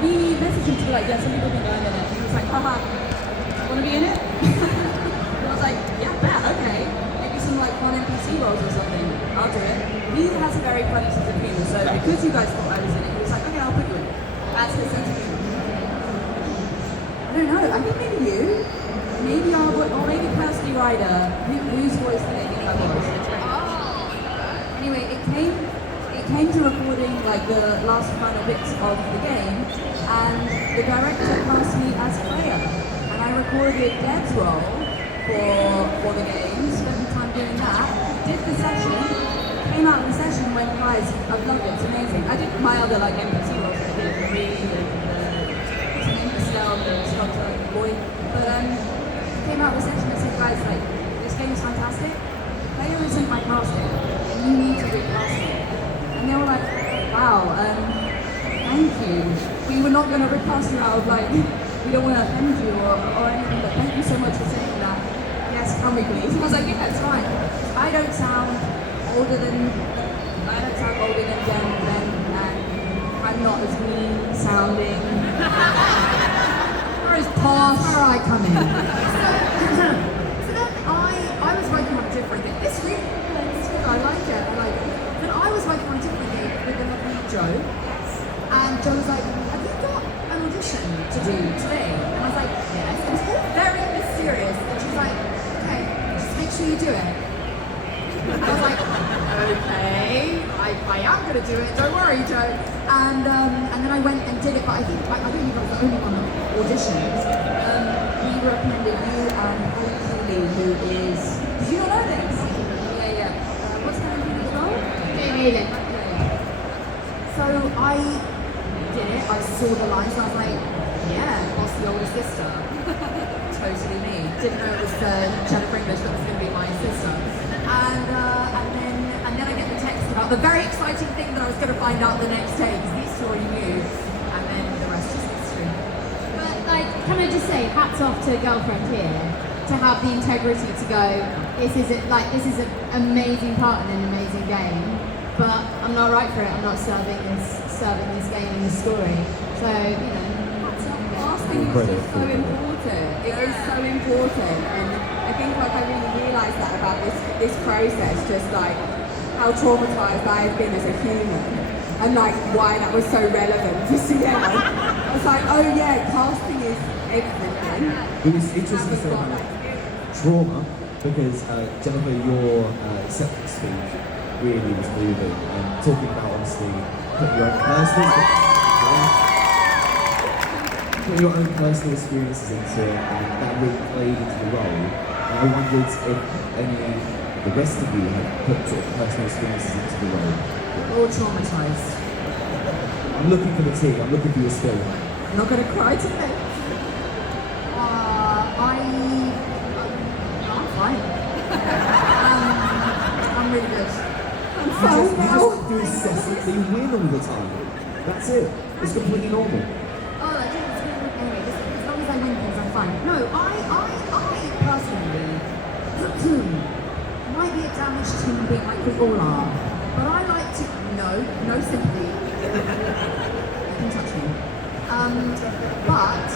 he messaged me to be like, yeah, some people think I'm in it. He was like, haha, wanna be in it? And I was like, yeah, bet, okay. Maybe some like fun NPC roles or something. I'll do it. He has a very funny sense of humor, so because you guys thought I was in it, he was like, okay, I'll put you in it. That's his sense of humor. I don't know, I think maybe you. Maybe our voice, or maybe Kirsty Ryder. Whose voice did they think I was? Anyway, it came to recording like the last final bits of the game, and the director cast me as Clair, and I recorded Dev's role for the game, spent the time doing that, did the session, came out of the session, went, guys, I've loved it, it's amazing. I did my other like NPC roles, I did Marie and the Shelter boy, but came out of the session and said, guys, like, this game is fantastic. Clair isn't my casting, and you need to recast it. And they were like, wow, thank you. We were not going to recast you out of like, we don't want to offend you or anything, but thank you so much for saying that. Yes, can we please? I was like, yeah, it's fine. I don't sound older than them, and I'm not as mean sounding. Whereas past where I come in. So then I was working on a different thing. This really is good, I like it. Then I was working on a different thing with the lovely Joe. And Joe was like, have you got an audition to do today? And I was like, yes. It was all very mysterious. And she's like, okay, just make sure you do it. I was like, okay, I am going to do it, don't worry, Joe. And then I went and did it, but I don't think I was the only one that auditioned. We recommended you and Holly Keeley, who is, did you not know this? Yeah. What's the name of the role? Jamie. So I did it, I saw the lines, and I was like, yeah, boss the older sister. Totally me. Didn't know it was Jennifer English that was going to be my sister. And then I get the text about the very exciting thing that I was going to find out the next day, because these two already knew, and then the rest is history. But like, can I just say, hats off to girlfriend here to have the integrity to go, this is an amazing part in an amazing game, but I'm not right for it. I'm not serving this game and this story. So Casting is just so important. It is so important, and I think like I really realised that about this process, just like how traumatised I have been as a human, and like why that was so relevant to Sienna. I was like, oh yeah, casting is everything. It was interesting to say about trauma, because Jennifer, your acceptance speech really was moving, and talking about obviously putting your own personal experiences into it, and that really played into the role. And I wondered if any the rest of you have put sort of personal experiences into the role. Or traumatised. I'm looking for the tea, I'm looking for your spill. I'm not going to cry today. I'm fine. I'm really good. I'm fine. You just do incessantly win all the time. That's it. It's completely normal. Anyway, as long as I win things, I'm fine. No, I personally might be a damaged human being like we all are, but I like to no sympathy. You can touch me. But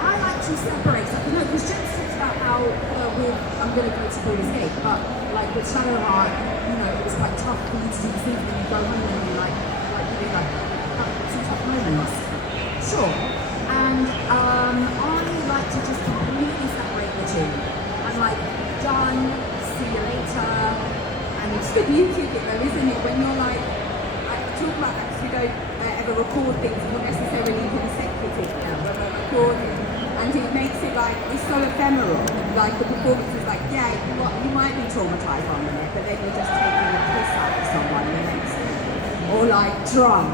I like to separate something. No, because Jen talks about how I'm going to go to Broad Escape, but like with Shala and I, it was quite tough for you to do the thing when you go home and you have some tough moments. Sure. And I like to just completely separate the two. I'm like, done, see you later. And it's the beauty of it though, isn't it? When you're like, I talk about that because we don't ever record things, not necessarily consecutive now, but we're recording. And it makes it like, it's so ephemeral. Like the performance is like, yeah, you might be traumatised for a minute, but then you're just taking a piss out of someone the next day. Or like drunk,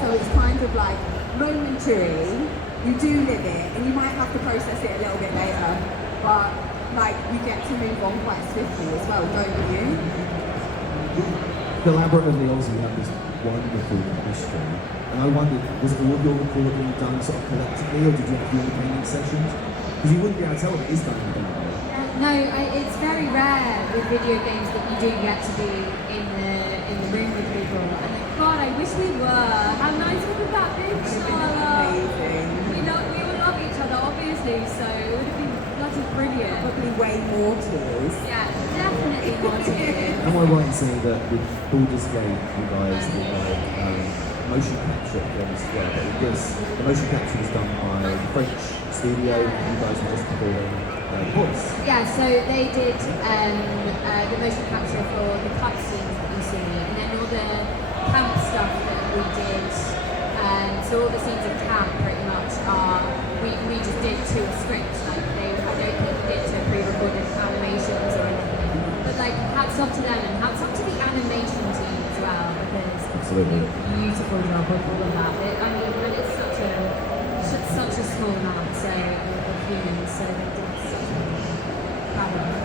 so it's kind of like momentary. You do live it, and you might have to process it a little bit later, but like you get to move on quite swiftly as well, don't you? Collaboratively, also, you have this wonderful chemistry, and I wondered, was all of your recording done sort of collectively, or did you have to do independent sessions? Because you wouldn't be able to tell if it is done independently. It's very rare with video games that you do get to be in the room with people. And God, I wish we were. How nice would that be, Shala? Amazing. We all love each other, obviously, so it would have been bloody brilliant. Probably way more tears. Yeah, definitely more tears. Am I right in saying that with Baldur's Gate, you guys did motion capture films as well? Because the motion capture was done by the French studio, and you guys were just doing voice. Yeah, so they did the motion capture for the cutscenes that you see, and then all the camp stuff that we did. So all the scenes in camp pretty much are we just did to a script. Like I don't think we did to pre-recorded animations or anything. But like hats off to them and hats off to the animation team as well, because Absolutely. beautiful job of all of that. And it's such a small amount, so of humans, so they did such a proud of them.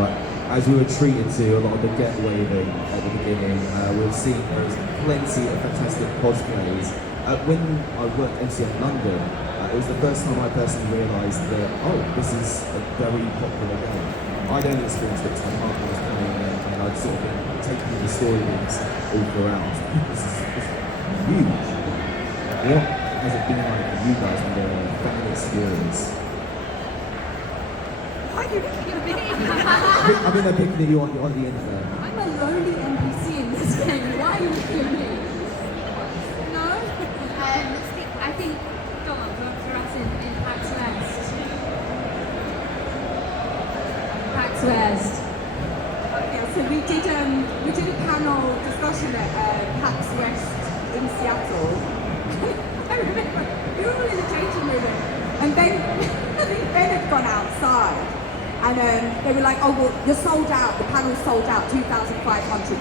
Right. As we were treated to a lot of the get waving at the beginning, we've seen there was plenty of fantastic cosplays. When I worked at MCM London, it was the first time I personally realised that, this is a very popular game. I'd only experienced it because my partner was playing it, and I'd sort of been taking the story links all throughout. This is huge. What has it been like for you guys when you're a fan experience? Why are you looking at me? I mean, they're picking at you on the end there. I'm a lonely NPC in this game. Why are you looking at me? No? I think, go on, for us in PAX West. PAX West. Yeah, so we did a panel discussion at PAX West in Seattle. I remember we were all in the changing room, and Ben, I think Ben had gone outside, and they were like, "Oh well, you're sold out. The panel's sold out. 2,500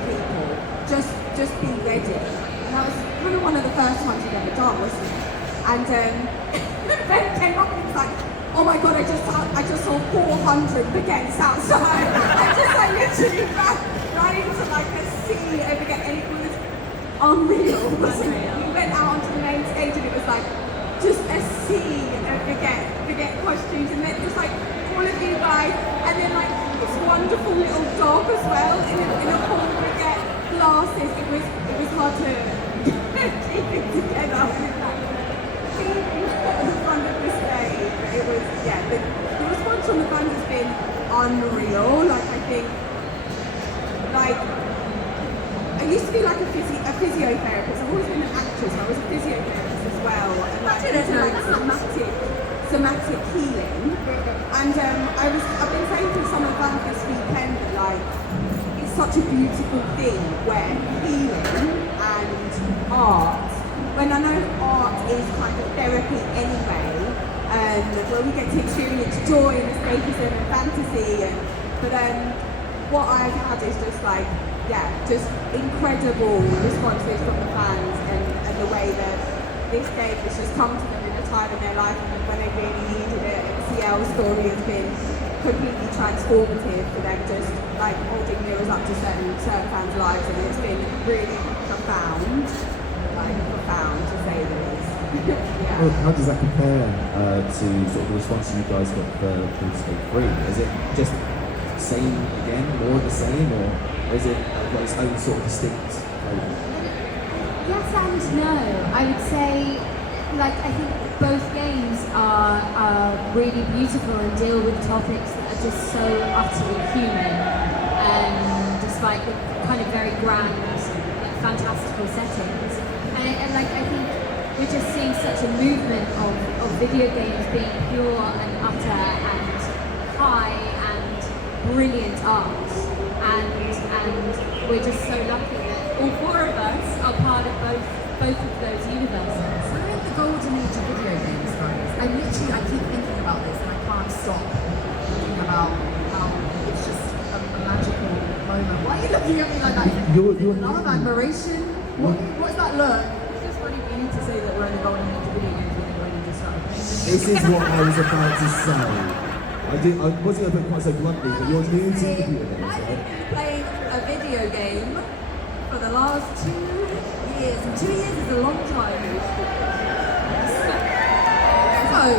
people. Just be ready." And that was kind of one of the first ones we've ever done, wasn't it? And Ben came up and was like, "Oh my God, I just saw 400 baguettes outside." I just like literally ran into like a sea of baguettes, and it was unreal, wasn't it? We went out onto the main stage and it was like just a sea of baguette costumes, and then just like all of you guys, and then like this wonderful little dog as well in a full baguette glasses. It was hard to keep it together. At the front of the stage, it was the response from the fans has been unreal. Like I think, like I used to be like a physiotherapist. I've always been an actress. I was a physiotherapist as well, and like into like somatic healing. And I've been saying to some of the fans this weekend that like it's such a beautiful thing where healing and art. When I know art is kind of therapy anyway, where we get to experience joy and escapism and fantasy, but what I've had is just like, just incredible responses from the fans and the way that this game has just come to them in a time in their life and when they really needed it. And CL's story has been completely transformative for them, just like holding mirrors up to certain fans' lives, and it's been really profound to say the least. Yeah. Well, how does that compare to sort of the response you guys got for Baldur's Gate 3? Is it just same again, more of the same, or is it got its own sort of distinct flavor? Yes and no. I would say, like, I think both games are really beautiful and deal with topics that are just so utterly human, despite the kind of very grand, like, fantastical settings. And like, I think we're just seeing such a movement of video games being pure and utter and high and brilliant art, and we're just so lucky that all four of us are part of both of those universes. We're in the golden age of video games, guys. I keep thinking about this and I can't stop thinking about how it's just a magical moment. Why are you looking at me like that? You're Love, admiration? What's that look? It's just funny for you to say that we're in the golden age of video games when they've already just started playing. This is what I was about to say. I wasn't going to put it quite so bluntly, but you're new to video games, I've right? been playing a video game for the last 2 years, and 2 years is a long time. So,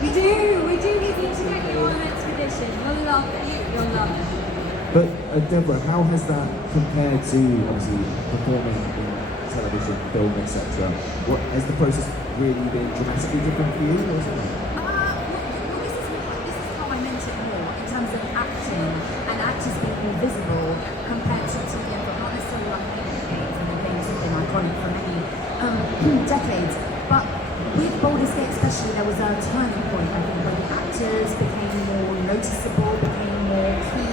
we do need to get you on an expedition. passion. You'll love it. You'll love it. But Devora, how has that compared to obviously performing in television, film, etc.? What has the process really been dramatically different for you? Or is it? This is how I meant it more in terms of acting and actors being more visible compared to TV, but not necessarily like the games, and the games have been iconic for many decades. But with Baldur's Gate especially, there was a turning point, I think, where the actors became more noticeable, became more key.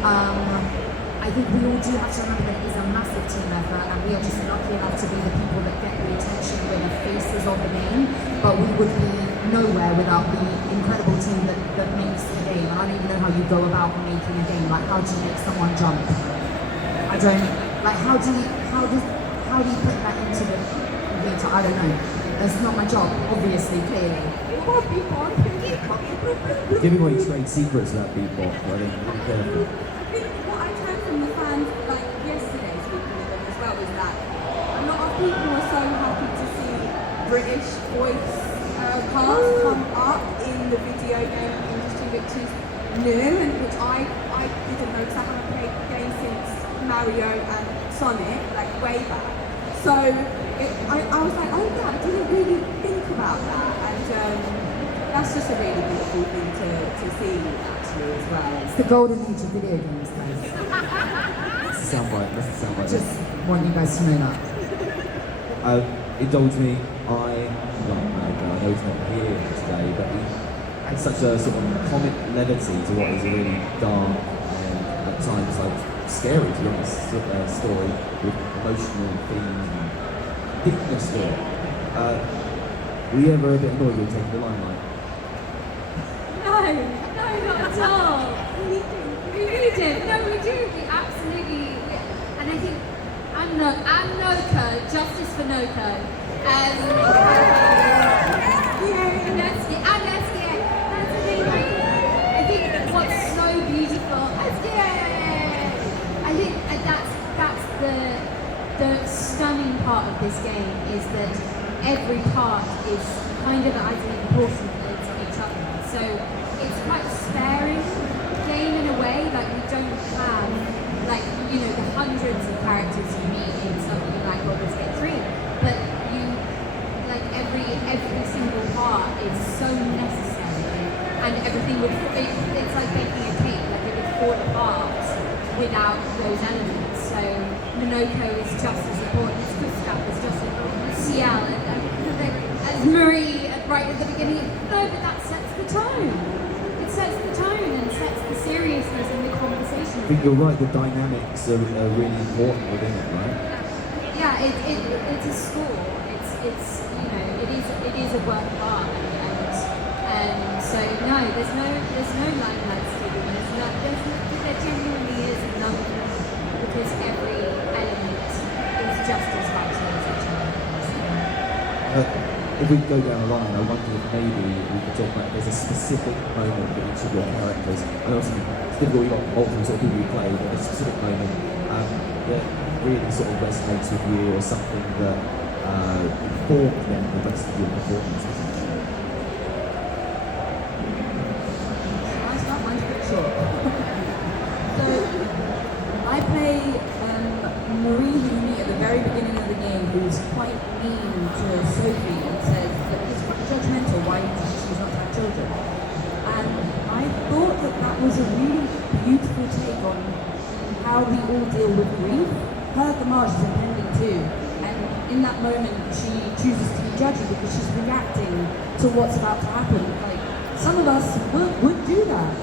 I think we all do have to remember that it is a massive team effort, and we are just lucky enough to be the people that get the attention with the faces of the name, but we would be nowhere without the incredible team that makes the game. And I don't even know how you go about making a game. Like, how do you make someone jump? I don't, like, how do you put that into the computer? I don't know. That's not my job, obviously, clearly. Giving away trade secrets of that beatbox, I think, be careful. I think what I heard from the fans, like yesterday, speaking with them as well, was that a lot of people were so happy to see British voice cast come up in the video game industry, which is new, and which I didn't know, because I haven't played the game since Mario and Sonic, like way back. So I was like, oh yeah, I didn't really think about that, and that's just a really beautiful thing to see actually as well. It's the golden age of video games, guys. That's the soundbite. Just want you guys to know that. Indulge me, I know he's not here today, but he had such a sort of comic levity to what is a really dark and at times like scary, to be honest, story with emotional themes and deepness to it. Were you ever a bit annoyed with taking the limelight? No, not at all. We really did. No, we do. We absolutely. And I think and Noka, justice for Noka. And that's the thing. Like, I think what's so beautiful. I think that's the stunning part of this game is that every part is kind of as important as each other. So it's quite a sparing game in a way. Like, we don't have, like, you know, the hundreds of characters you meet in something like Baldur's Gate 3, but you, like, every single part is so necessary, and everything would, it's like baking a cake, like it would fall apart without those elements. So Minoko is just as important, Gustav is just as important, Ciel, and Marie right at the beginning. No, but that sets the tone. It sets the tone and sets the seriousness in the conversation. I think you're right, the dynamics are really important within it, right? Yeah, it's a score. It's you know, it is a work of art, and so no, there's no limelight stealing. There genuinely is none, because every element is just as vital as each other. If we go down the line, I wonder if maybe we could talk about there's a specific moment for each of your characters. And obviously, it's difficult, you've got multiple sort of people you play, but a specific moment that really sort of resonates with you, or something that informed then the rest of your performance. I start mine's pretty short. So I play Marie, who you meet at the very beginning of the game, who's quite mean to Sophie and says that it's quite judgmental why she's not had children. And I thought that was a really beautiful take on how we all deal with grief. Her Gamage is impending too, and in that moment she chooses to be judgy because she's reacting to what's about to happen. Like, some of us would do that.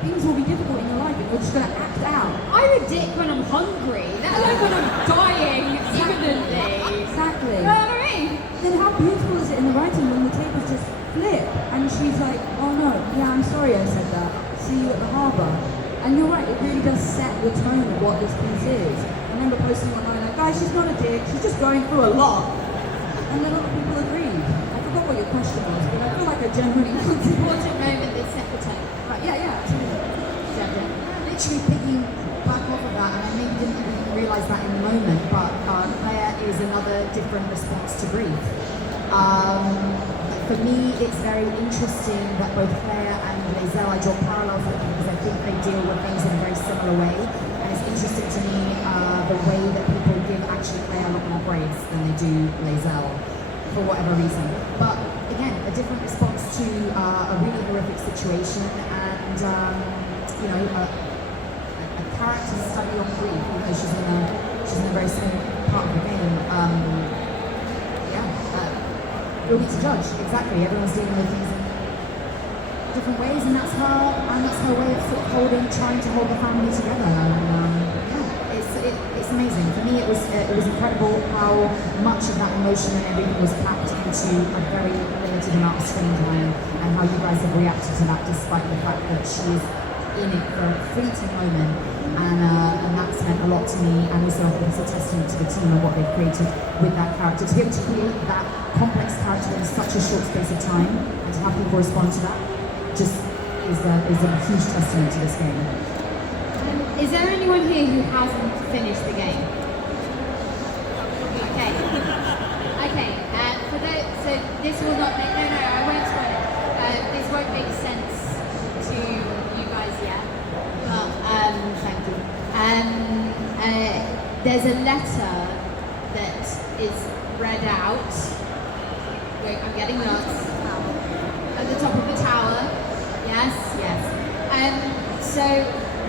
Things will be difficult in your life and you're just going to act out. I'm a dick when I'm hungry, let alone when I'm dying imminently. Exactly. You know what I mean? Then how beautiful is it in the writing when the tables just flip and she's like, oh no, yeah, I'm sorry I said that. See you at the harbour. And you're right, it really does set the tone of what this piece is. I remember posting online like, guys, she's not a dick, she's just going through a lot. And then other people agreed. I forgot what your question was, but I feel like I generally answered. Important moment that set the tone. Right, yeah, absolutely. Literally picking back off of that, and I maybe didn't even realise that in the moment, but Claire is another different response to grief. for me, it's very interesting that both Claire and Lae'zel, I draw parallels with them because I think they deal with things in a very similar way. And it's interesting to me the way that people give actually Claire a lot more grace than they do Lae'zel, for whatever reason. But again, a different response to a really horrific situation, and you know, a character study on grief, even though she's in a very small part of the game. You'll need to judge, exactly. Everyone's dealing with things in different ways, and that's her way of sort of trying to hold the family together. And it's amazing. For me, it was incredible how much of that emotion and everything was packed into a very limited amount of screen time, and how you guys have reacted to that, despite the fact that she is in it for a fleeting moment, and that's meant a lot to me. And also, I think it's a testament to the team and what they've created with that character. To be able to create that complex character in such a short space of time, and to have people respond to that, just is a huge testament to this game. Is there anyone here who hasn't finished the game? Okay. Okay. For those, so this will not make. No, I won't spoil it. This won't make sense to you guys yet. But thank you. There's a letter that is read out. Wait, I'm getting notes. At the top of the tower. Yes. So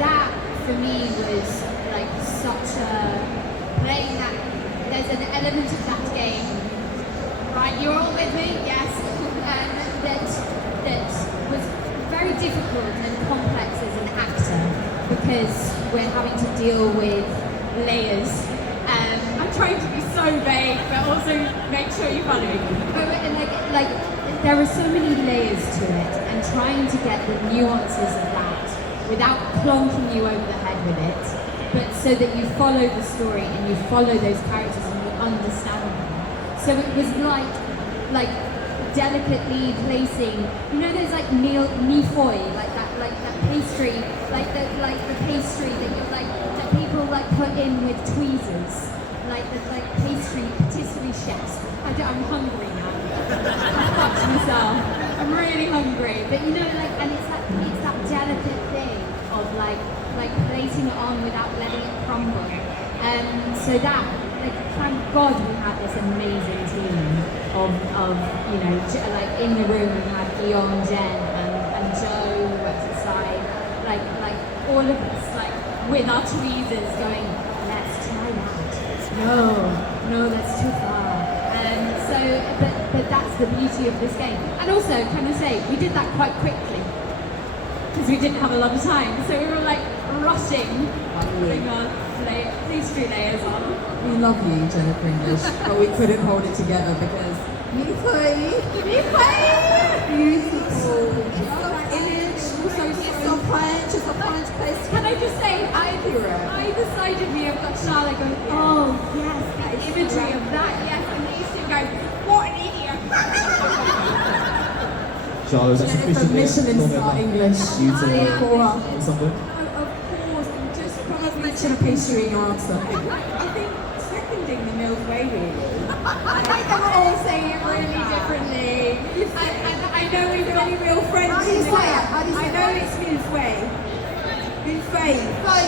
that for me was like such a playing that. There's an element of that game. Right, you're all with me? Yes. That was very difficult and complex as an actor because we're having to deal with layers. I'm trying to be so vague, but also make sure you follow me. And like there are so many layers to it, and trying to get the nuances of that without plonking you over the head with it, but so that you follow the story and you follow those characters and you understand them. So it was like delicately placing, you know, there's like mille-feuille, like that pastry, like the pastry that you that people put in with tweezers, like pastry patisserie chefs. I'm hungry now. I fucked myself. I'm really hungry, but you know, and it's that delicate thing of like placing it on without letting it crumble. So that, thank God we had this amazing team of you know, in the room we had Eon, Jen, and Joe who works aside, all of us, with our tweezers going, let's try that. No, that's too far. But that's the beauty of this game. And also, can I say, we did that quite quickly because we didn't have a lot of time. So we were rushing, putting our pastry layers on. We love you, Jennifer English, but we couldn't hold it together because mille-feuille, beautiful. Image, also just a punch place. Can I just say, either side of me, I've got Shala going, oh yes, the imagery of that, yes, and these two go, what an idiot. Charlotte, is that Jennifer Michelin star English. You to Or something? Of course, and just probably mention a pastry in your answer. I think seconding the mille-feuille really. I think they were all saying it really differently. I know we've got Any real French How do you in say there. it? How do you say I know it? it's mille-feuille. Mille-feuille. I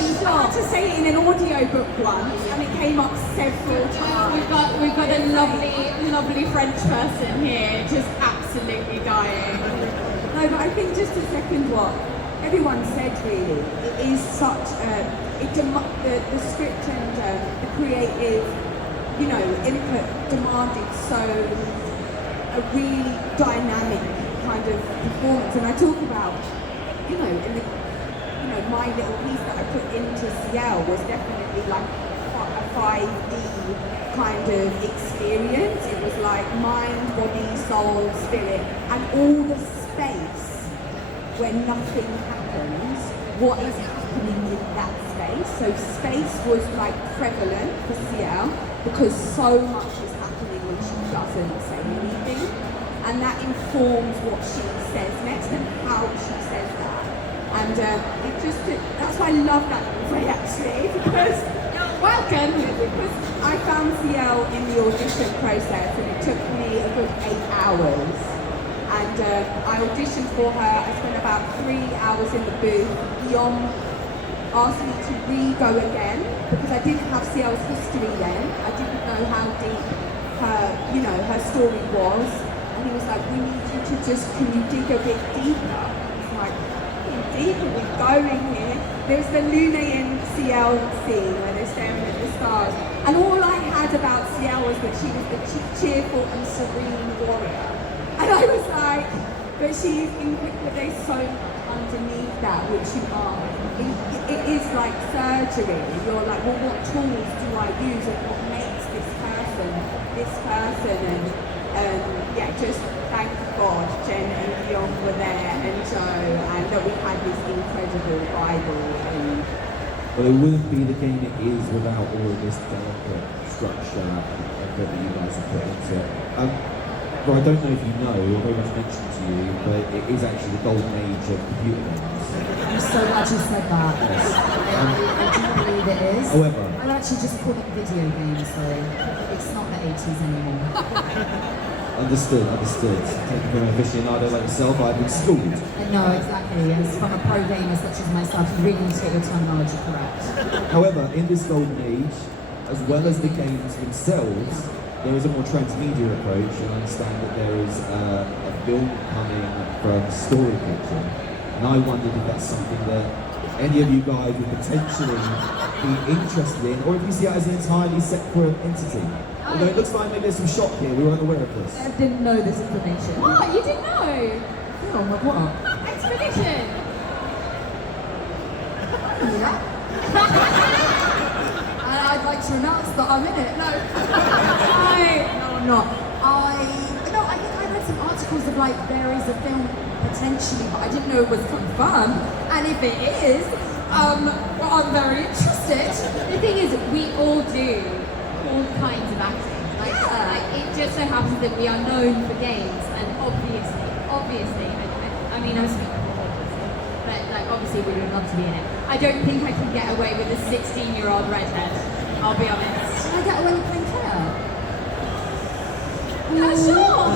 had to say it in an audiobook once, and it came up several times. We've got a lovely French person here, just absolutely dying. No, but I think just to second what everyone said, really, it is such the script and the creative, you know, input demanded so a really dynamic kind of performance. And I talk about, you know, my little piece that I put into CL was definitely like a 5D kind of experience. It was like mind, body, soul, spirit, and all the space where nothing happens. What is happening in that space? So space was prevalent for CL because so much is happening when she doesn't say anything, and that informs what she says next and how she says that. And that's why I love that movie actually, because you're welcome. Because I found CL in the audition process, and it took me a good 8 hours and I auditioned for her. I spent about 3 hours in the booth. Guillaume asked me to re-go again because I didn't have CL's history then. I didn't know how deep her story was. And he was like, we need you to just, can you dig a bit deeper? I was like, how deep are we going here? There's the Lune and CL scene where they're staring at the stars. And all I had about CL was that she was the cheerful and serene warrior. And I was like, but there's so underneath that, which you are. It is like surgery. You're like, well, what tools do I use and what makes this person? And yeah, just thank God Jen and Guillaume were there and Joe, and that we had this incredible Bible. Well, it wouldn't be the game it is without all of this delicate structure and effort that you guys have put into it. Well, I don't know if you know, or very much mentioned to you, but it is actually the golden age of computer games. I'm so glad you said that. Yes. I do believe it is. However, I'd actually just call it video games though. It's not the 80s anymore. Understood. Taking from an aficionado like yourself, I've been schooled. No, exactly. As from a pro gamer such as myself, you really need to get your terminology correct. However, in this golden age, as well as the games themselves, there is a more transmedia approach, and I understand that there is a film coming from Story Picture, and I wondered if that's something that any of you guys would potentially be interested in, or if you see it as an entirely separate entity. Although it looks like maybe there's some shock here, we weren't aware of this. I didn't know this information. What? You didn't know? Oh my god. Expedition! Yeah. And I'd like to announce that I'm in it. No, I'm not. I think I read some articles of like there is a film potentially, but I didn't know it was confirmed. And if it is, well, I'm very interested. The thing is, we all do all kinds of acting. Like it just so happens that we are known for games, and obviously, I mean, I'm speaking for all of us, but like obviously we would love to be in it. I don't think I can get away with a 16-year-old redhead. I'll be honest. Can I get away with playing Claire? Sure.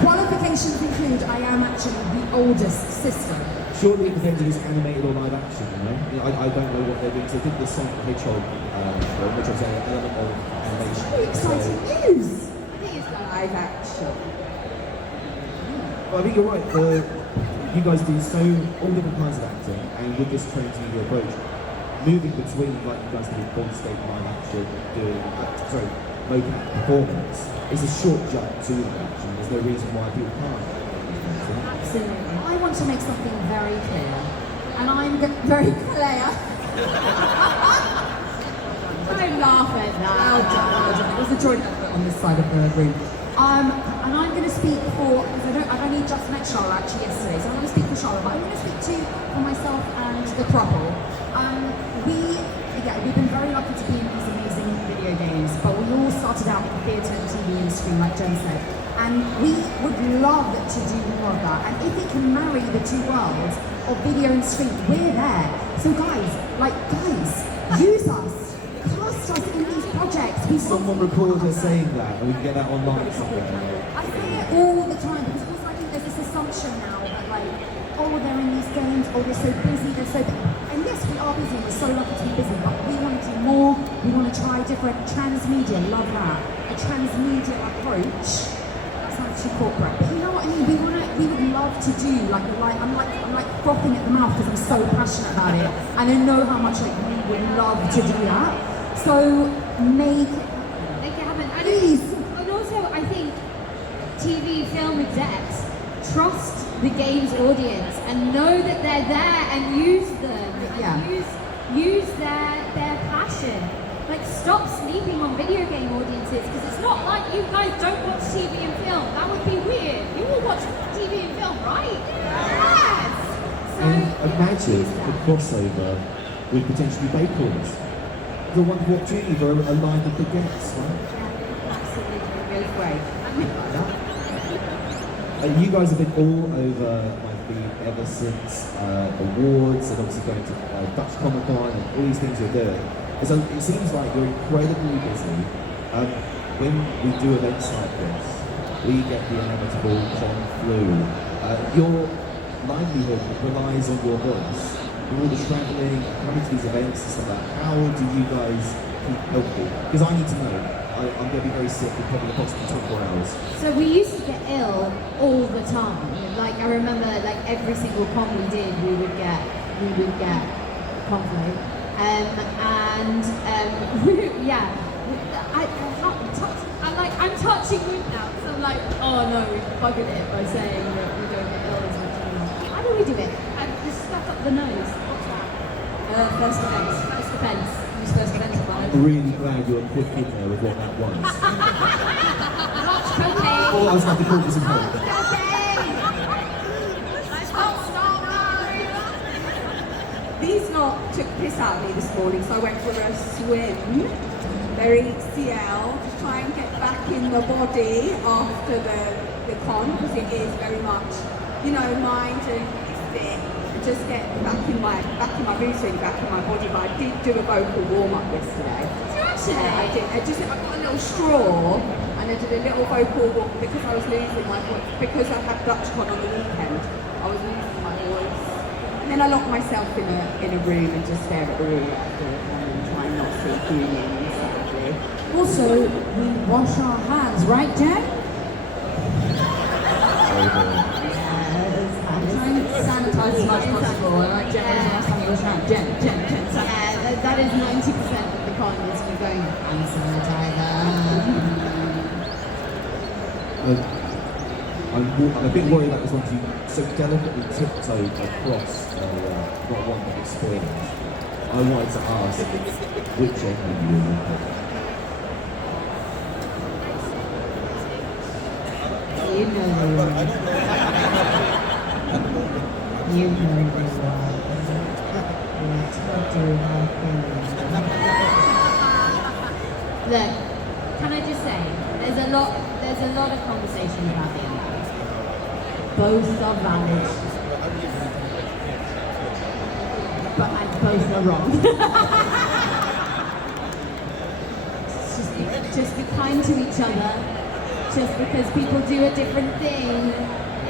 Qualifications include I am actually the oldest sister. Surely it depends if it's animated or live action, you know? I don't know what they're doing, because I think the Sonic the Hedgehog film, which was an element of animation. Very exciting news! I think it's like Live action. Well, I think you're right. You guys do all different kinds of acting, and with this transmedia approach, moving between, like you guys did Bond State live action, doing, mocap performance, is a short jump to live action. There's no reason why people can't. Absolutely. I want to make something very clear, and I'm very clear. don't laugh at that. It was a joint effort on this side of the room. And I'm going to speak for, because I've only just met Shala actually yesterday, so I'm going to speak for Shala, but I'm going to speak for myself and the couple. We've been very lucky to be in these amazing video games, but we all started out in the theatre and TV industry, like Jen said, and we would love to do more of that. And if it can marry the two worlds of video and screen, we're there. So guys, use us. Cast us in these projects. Someone record her saying that, and we can get that online somewhere. I say it all the time because also I think there's this assumption now that they're in these games, they're so busy, and yes, we are busy, we're so lucky to be busy, but we want to do more, we want to try different transmedia, love that. A transmedia approach, that sounds too corporate, but you know what I mean, we would love to do, I'm like frothing at the mouth because I'm so passionate about it, and I know how much we would love to do that. So make it happen. And please. And also, I think TV film execs trust the game's audience and know that they're there and use them. Yeah. And use their passion. Stop sleeping on video game audiences, because it's not like you guys don't watch TV and film. That would be weird. You all watch TV and film, right? Yes. So imagine the crossover with potentially Bakel's. The wonderful opportunity for a line of baguettes, right? Yeah, absolutely. It was great. You guys have been all over my feed ever since awards and obviously going to Dutch Comic Con and all these things you're doing. So it seems like you're incredibly busy. when we do events like this, we get the inevitable con flu. Your livelihood relies on your voice. With all the travelling, coming to these events and stuff like that, how do you guys keep healthy? Because I need to know. I'm going to be very sick in probably approximately 24 hours. So we used to get ill all the time. Like I remember, like every single con we did, we would get con flu. Yeah. I'm touching wood now because I'm like, oh no, we've buggered it by saying that we don't get ill as much anymore. How do we do it? Just stuff up the nose. What's that? First defense. First defense. Use first defense advantage. I'm really glad you were quick in there with what that was. Not cocaine. Or I was going to call for some help. These lot took piss out of me this morning, so I went for a swim. Very CL, to try and get back in the body after the con, because it is very much, you know, mind and fit. Just get back in my routine, back in my body. But I did do a vocal warm up yesterday. Actually, I did. I got a little straw and I did a little vocal warm because I was losing my voice. Because I had DutchCon on the weekend, I was losing my voice. And then I locked myself in a room and just stare at the wall after and try and not see humans. Also, we wash our hands, right, Jen? Trying to sanitize as much as possible. And like Jen, when was the last time you washed your hands? Jen, sanitize. yeah, that is 90% of the con is you going hand sanitizer. I'm a bit worried about this one. You so delicately tiptoed across not one but experience. I wanted to ask which end you were. You know they were. You know they were. Look, can I just say, there's a lot of conversation about the end. Both are valid, but both are wrong. just be kind to each other. Just because people do a different thing,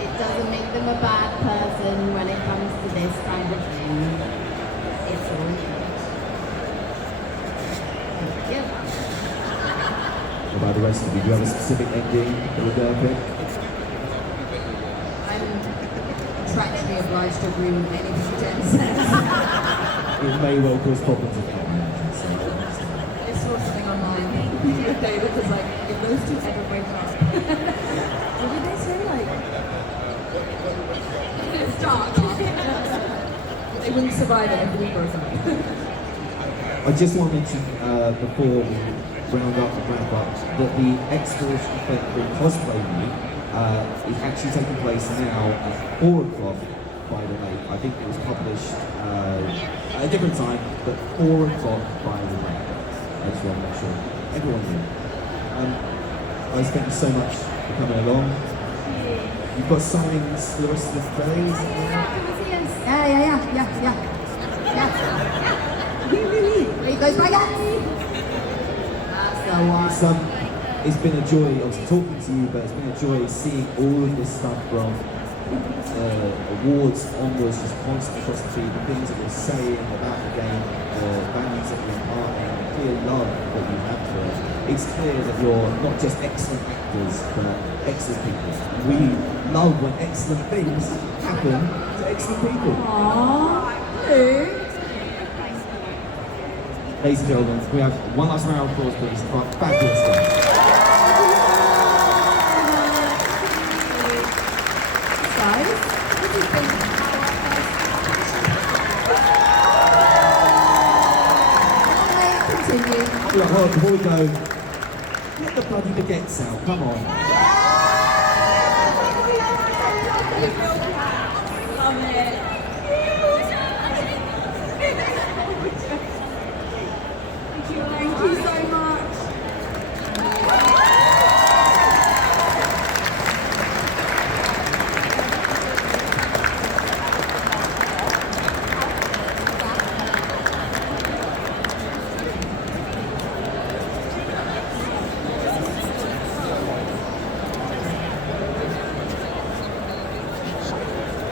it doesn't make them a bad person when it comes to this kind of thing. It's all good. Yep. What about the rest of you? Do you have a specific ending that we're going to pick? I'm contractually obliged to agree with anything Jen says. It may well cause problems if not. I saw something online the other day that was like, if those two ever break up, what did they say? Like, it's dark. They wouldn't survive it if we broke up. I just want to mention before we round up and wrap up that the Exploration Effect for Cosplay Meet is actually taking place now at 4 o'clock, by the way. I think it was published at a different time, but 4 o'clock by the way. I just want to make sure everyone knew. Guys, thank you so much for coming along. You've got signings for the rest of the day. Yeah. Leave those baggers. That's the one. It's been a joy, obviously, talking to you, but it's been a joy seeing all of this stuff from awards onwards, just constantly across the feed, the things that we're saying about the game, the values that we're imparting, the clear love that you have for it. It's clear that you're not just excellent actors, but excellent people. We love when excellent things happen to excellent people. Ladies and gentlemen, we have one last round of applause, please, for our fabulous guys. Look, hold on, before we go, let the bloody baguettes out, come on. Thank you so much.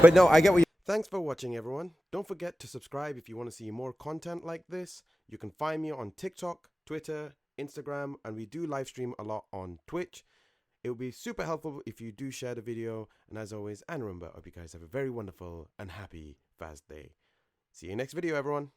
But no, I get what you... Thanks for watching, everyone. Don't forget to subscribe if you want to see more content like this. You can find me on TikTok, Twitter, Instagram, and we do live stream a lot on Twitch. It would be super helpful if you do share the video. And as always, and remember, I hope you guys have a very wonderful and happy fast day. See you next video, everyone.